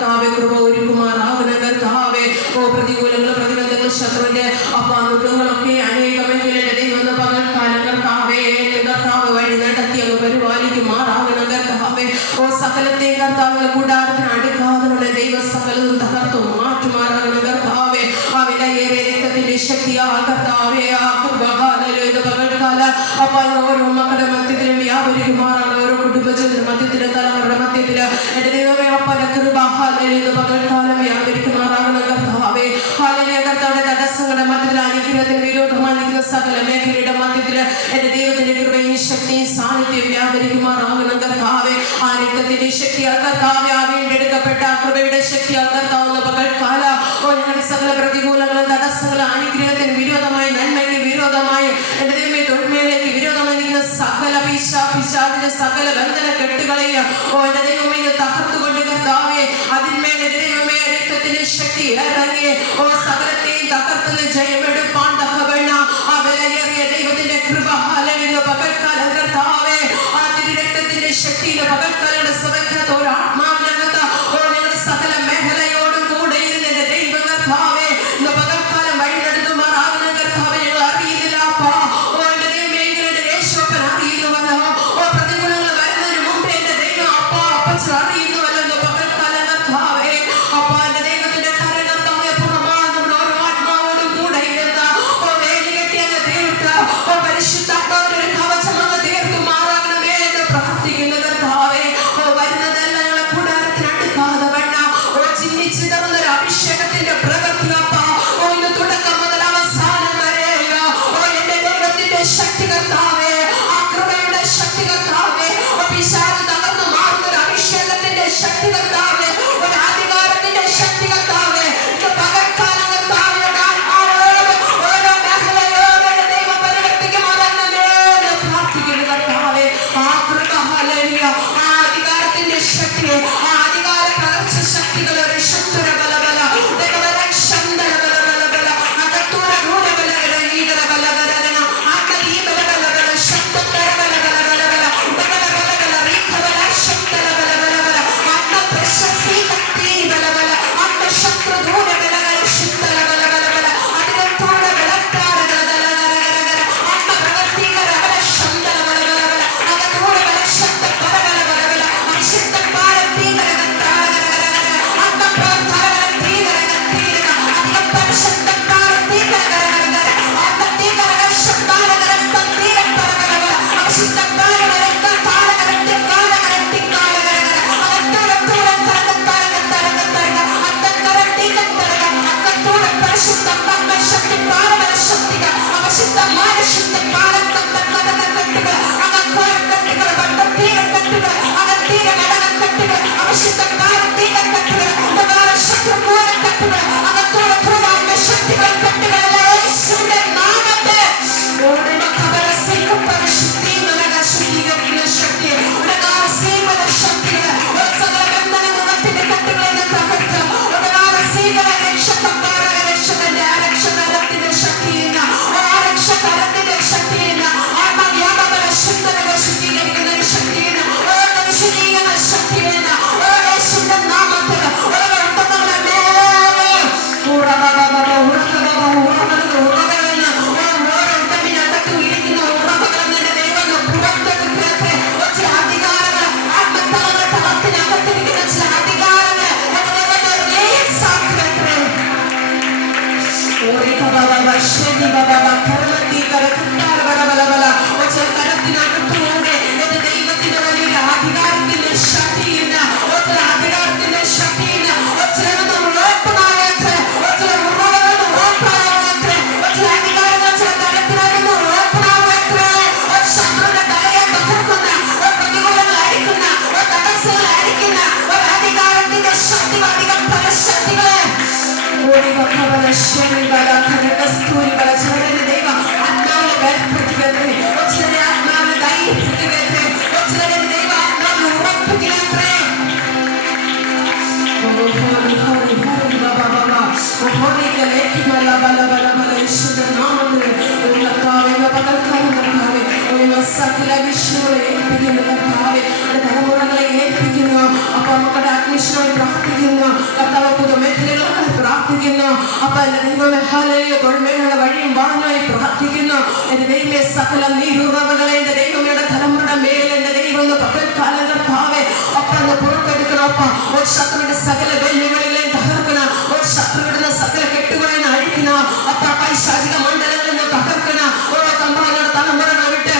കർത്താവെ കൃപ ഒരുക്കുമാറാകണ കർത്താവെ. ഓ പ്രതികൂലങ്ങൾ പ്രതിബന്ധങ്ങൾ ശത്രുവിന്റെ അപാനുഭവങ്ങളൊക്കെ അനേകമെങ്കിലും ദൈവം പകൽക്കാലം കർത്താവെ കർത്താവ് വഴി നടത്തി അങ്ങ് പരിപാലിക്കുമാറാകണം കർത്താവെ. ഓ സകലത്തെ കർത്താവ് കൂടാരത്തിന് അടുക്കാതെ ദൈവ സകലതും തകർത്തു മാറ്റുമാറാകണം കർത്താവെ. ആ വിലയേറെ രക്തത്തിന്റെ ശക്തിയാ കർത്താവെ ആ പകൽക്കാല അപ്പ ഓരോ മക്കളുടെ മധ്യത്തിലും വ്യാപരിക്കുമാറാണ്. ഓരോ കുടുംബജീവിതത്തിന്റെ മധ്യത്തില് തലമുറയുടെ മധ്യത്തില് എന്റെ ദൈവമേ പല കൃപ പകൽക്കാലം വ്യാപരിക്കുമാറാകണം കർത്താവെ. ഹാലലിയ കർത്താവിന്റെ തടസ്സങ്ങളുടെ മധ്യത്തിൽ അനുഗ്രഹത്തിന് വിരോധമായി നിൽക്കുന്ന സകല മേഖലയുടെ മധ്യത്തില് എന്റെ ദൈവത്തിന്റെ കൃപയും ശക്തിയും സാന്നിധ്യം വ്യാപരിക്കുമാറാകണം കർത്താവെ. ആ രക്തത്തിന്റെ ശക്തിയാൽ കർത്താവെ ആ വീണ്ടെടുക്കപ്പെട്ട കൃപയുടെ ശക്തിയാൽ കർത്താവുന്ന പകൽക്കാല ഞങ്ങളുടെ സകല പ്രതികൂലങ്ങളും തടസ്സങ്ങളും അനുഗ്രഹത്തിന് വിരോധമായി നന്മയ്ക്ക് വിരോധമായി എന്റെ ദൈവമേ തൊഴിൽമേഖലയ്ക്ക് വിരോധമായി നിൽക്കുന്ന സകല പിശാചിന്റെ സകല ബന്ധന കെട്ടുകളെയും എന്റെ ദൈവമേ തകർത്തുകൊണ്ട് കർത്താവെ അതിന്മേൽ എന്റെ ദൈവമേ രക്തത്തിന്റെ ശക്തി ഇറങ്ങി സകലത്തെയും തകർത്തുന്ന ജയമെടുപ്പാൻ തക്കവണ്ണ ആ വിലയേറിയ ദൈവത്തിന്റെ കൃപ ഹല്ലേലൂയ പകൽക്കാലം കർത്താവെ ആ തിരുരക്തത്തിന്റെ ശക്തിയിലെ പകൽക്കാലയുടെ സഭയ്ക്കകത്ത് ഒരു ആത്മാവിനകത്ത് ഞങ്ങളുടെ സകല മേഖലയോടും കൂടെ ഇരുന്ന് എന്റെ ദൈവം കർത്താവെ പകൽക്കാലം വഴി നടത്തുമാറാകുന്ന കർത്താവെ ഞങ്ങൾ അറിയുന്നില്ല അപ്പാ. എന്റെ ദൈവമേഖലയുടെ യേശോപ്പൻ അറിയുന്നുവല്ലോ. പ്രതികൂലങ്ങൾ വരുന്നതിന് മുമ്പേ എന്റെ ദൈവം അപ്പാ അപ്പച്ചൻ അറിയുന്നുവല്ലോ പകൽക്കാലം കർത്താവെ. അപ്പാ എന്റെ ദൈവത്തിന്റെ കരകർത്താവെ പുറമാണ് നമ്മൾ ഓരോ ആത്മാവോടും കൂടെ ഇരുന്ന് വേലി കെട്ടി അങ്ങ് തീർത്ത് പരിശുദ്ധാത്മാവിന്റെ കവചം അങ്ങ് തീർത്തുമാറാകണമേ എന്ന് പ്രാർത്ഥിക്കുന്ന കർത്താവെ. വരുന്നതല്ല ഞങ്ങളെ കൂടാരത്തിന് അടുക്കാതെ വേണ്ട ചിന്നിച്ചിടറുന്നൊരു അഭിഷേകത്തിന്റെ പ്രവൃത്തി അപ്പാ ഇന്ന് തുടക്കം മുതൽ അവസാനം വരെ എന്റെ ദൈവത്തിന്റെ ശക്തി കർത്താവെ ആ കൃപയുടെ ശക്തി കർത്താവെ പിശാച് തകർന്നു മാറുന്നൊരു അഭിഷേകത്തിന്റെ ശക്തി കർത്താവെ ഒരു അധികാരത്തിന്റെ ശക്തി കർത്താവെ ഇന്ന് പകൽക്കാലം കർത്താവെ ഓരോ മേഖലയോടെ ദൈവം പരിവർത്തിക്കുമാറാകണമേ എന്ന് പ്രാർത്ഥിക്കുന്നു കർത്താവെ. ആ കൃപ ഹല്ലേലൂയ ആ അധികാരത്തിന്റെ ശക്തി ആ അധികാര പകർച്ച ശക്തികൾ ഒരു ശക്തര ബലബല ശന്തര ബലബല ബല അകത്തൂര ഗൂഢ ബലകര ഈകര ബലകരന ആത്മീയ ബലബല ശബ്ദകര ബലബല ബലബല ബലബല റീഖബല ശബ്ദല ബലബല ബല ആത്മ പ്രശസ്തി ശക്തി ബലബല ആത്മ ശത്രു ഗൂഢ ബലകര ശബ്ദല ബലബല ബല അതിരത്തൂര ബലക്കാര ബലഗരഗര ആത്മ പ്രവർത്തികര ബല ശബ്ദല ബലബല ബല അകത്തൂര ബല ശബ്ദ ബലബല ബലബല അവിശുദ്ധ ഭാരതീകര സകല വിഷയങ്ങളെ ഏൽപ്പിക്കുന്നു കർത്താവേ. തലമുറകളെ ഏൽപ്പിക്കുന്നു. അപ്പൊ മക്കളുടെ അഡ്മിഷനായി പ്രാർത്ഥിക്കുന്നു കർത്താവ്. പുതുമേഖലകളൊക്കെ പ്രാർത്ഥിക്കുന്നു. അപ്പൊ എന്റെ ദൈവമേ ഹല്ലേലൂയ. തൊഴിലുള്ള വഴിയും വാങ്ങായി പ്രാർത്ഥിക്കുന്നു. എന്റെ ദൈവമേ സകല നീരുറവുകളെ എന്റെ ദൈവമയുടെ തലമുറയുടെ മേൽ എന്റെ ദൈവം പകൽക്കാലം കർത്താവേ അപ്പൊ ഒന്ന് പുറത്തെടുക്കണം. അപ്പ ഒരു ശത്രുവിന്റെ സകല വെല്ലുവിളികളെയും തകർക്കണം. ഒരു ശത്രുവിടുന്ന സകല കെട്ടുകളെ അഴിക്കണം. അപ്പ പൈശാചിക മണ്ഡലങ്ങളിൽ നിന്ന് തകർക്കണം. ഓരോ തമ്പുരാനുടെ തലമുറകളെ വിട്ട്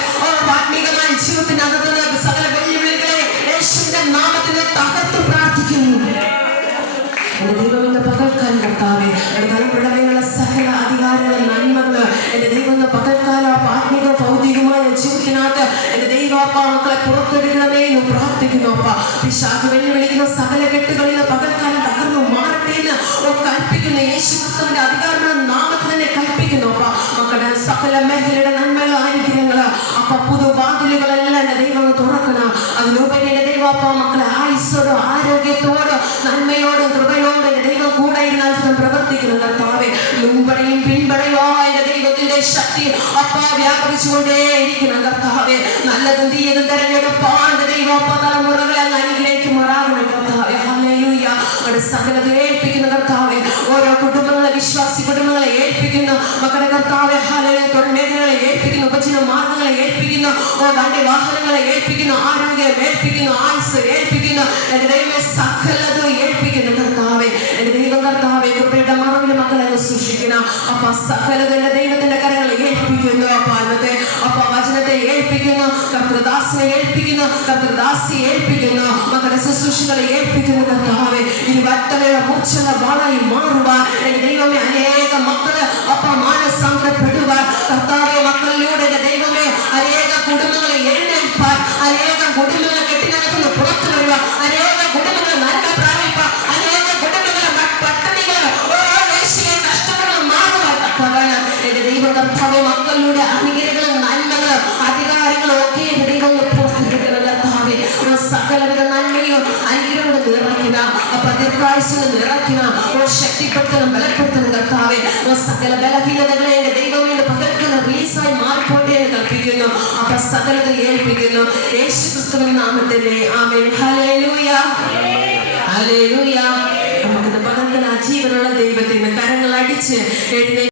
ആത്മീകമായ ജീവിതത്തിനകത്തുനിന്ന് സകല വെല്ലുവിളികളെ യേശുവിന്റെ നാമത്തിൽ തകർത്ത് പ്രാർത്ഥിക്കുന്നു. എന്റെ ദൈവം ഇന്ന് പകൽക്കാലം കർത്താവേ എന്റെ തലമുറയിലുള്ള സകല അധികാരങ്ങളും നന്മകള് എന്റെ ദൈവം ഇന്ന് പകൽക്കാലം ആത്മീക ഭൗതികമായ ജീവിതത്തിനകത്ത് എന്റെ ദൈവാപ്പ മക്കളെ പുറത്തെടുക്കണമേ എന്ന് പ്രാർത്ഥിക്കുന്നു. അപ്പ പിശാച് വെല്ലുവിളിക്കുന്ന സകല കെട്ടുകളിൽ പകൽക്കാലം തകർന്നു മാറട്ടെ എന്ന് കൽപ്പിക്കുന്നു. യേശു ക്രിസ്തുവിന്റെ അധികാരമുള്ള നാമത്തിൽ തന്നെ കൽപ്പിക്കുന്നു. അപ്പ മക്കളുടെ സകല മേഖലയുടെ നന്മകൾ അനുഗ്രഹങ്ങള് അപ്പൊ പുതുവാതിലുകളെല്ലാം എന്റെ ദൈവം തുറക്കണം. അതിലുപരി എന്റെ ദൈവാപ്പ മക്കളെ ആയുസ്സോടും ആരോഗ്യത്തോടും നന്മയോടും കൃപയോടും എന്റെ ദൈവം കൂടെ ഇരുന്നാൽ പ്രവർത്തിക്കുന്നു കർത്താവേ. മുൻപടയും പിൻപടയോ എന്റെ ദൈവത്തിന്റെ ശക്തി അപ്പ വ്യാപരിച്ചുകൊണ്ടേയിരിക്കണം കർത്താവേ. നല്ലതും തീയതും തെരഞ്ഞെടുപ്പാൻ ദൈവാപ്പ തലമുറകളെ അനുഗ്രഹിക്കുമാറാകണം കർത്താവേ. ഹല്ലേലൂയ. അവിടെ സകലത ഏൽപ്പിക്കുന്ന കർത്താവേ. ഓരോ കുടുംബങ്ങളെ വിശ്വാസി കുടുംബങ്ങളെ ഏൽപ്പിക്കുന്നു മക്കളുടെ കർത്താവേ. ഹല്ലേലൂയ. തൊഴിൽമേഖലകളെ ഏൽപ്പിക്കുന്നു. ഉപജീവന മാർഗങ്ങളെ ഏൽപ്പിക്കുന്നു. വണ്ടി വാഹനങ്ങളെ ഏൽപ്പിക്കുന്നു. ആരോഗ്യം ഏൽപ്പിക്കുന്നു. ആയുസ് ഏൽപ്പിക്കുന്നു. എന്റെ ദൈവമേ സകലതും ഏൽപ്പിക്കുന്നു കർത്താവേ. എന്റെ ദൈവം കർത്താവേ കൃപയുടെ മറവിൽ മക്കളെ സൂക്ഷിക്കണം. അപ്പൊ സകലത് എന്റെ ദൈവത്തിന്റെ കരങ്ങളെ ഏൽപ്പിക്കുന്നു. അപ്പൊ അന്നത്തെ അപ്പൊ വചനത്തെ ഏൽപ്പിക്കുന്നു. കർത്തൃദാസിനെ ഏൽപ്പിക്കുന്നു. കർത്തൃദാസിയെ ഏൽപ്പിക്കുന്നു. മക്കളുടെ ശുശ്രൂഷകളെ ഏൽപ്പിക്കുന്നു കർത്താവേ. ഇനി വട്ടമുള്ള മൂർച്ചയുള്ള വാളായി മാറുവാൻ എന്റെ ദൈവമേ അനേക മക്കള് അപ്പ മാനസാന്തരപ്പെടുവാൻ കർത്താവെ മക്കളിലൂടെ എന്റെ ദൈവമേ അനേക കുടുംബങ്ങളെ എഴുന്നേൽപ്പാൻ അനേക കുടുംബങ്ങളെ കെട്ടിനകത്തുനിന്ന് പുറത്തു വരുവാൻ അനേക കുടുംബങ്ങളെ നന്മ പ്രാപിപ്പാൻ അനേക കുടുംബങ്ങളെ പട്ടണികളെ കഷ്ടപ്പെടുന്ന മാറുവാൻ തക്കവണ്ണം എന്റെ ദൈവം കർത്താവെ മക്കളിലൂടെ അനുഗ്രഹങ്ങളും നന്മകളും അധികാരങ്ങളും ഒക്കെ എന്റെ ദൈവം പുറത്തെടുക്കണം കർത്താവെ. സകലവിധ നന്മയും അനുഗ്രഹങ്ങളും നിറയ്ക്കുക. അപ്പൊ ദീർഘായുസ്സിനെ നിറയ്ക്കുക. ശക്തിപ്പെടുത്തണം ബലപ്പെടുത്തണം കർത്താവെ. സകല ബലഹീനതകളെ എന്റെ ദൈവമേ പകർക്കുന്ന റിലീസായി മാറിപ്പോട്ടെ എന്ന് കൽപ്പിക്കുന്നു. അപ്പൊ സകലത ഏൽപ്പിക്കുന്നു യേശു ക്രിസ്തുവിന്റെ നാമത്തിലെ ആമേൻ. Hallelujah hallelujah. നമുക്ക് പകർക്കുന്ന ആ ജീവനുള്ള ദൈവത്തിന് കരങ്ങൾ അടിച്ച് എഴുന്നേൽക്കാം.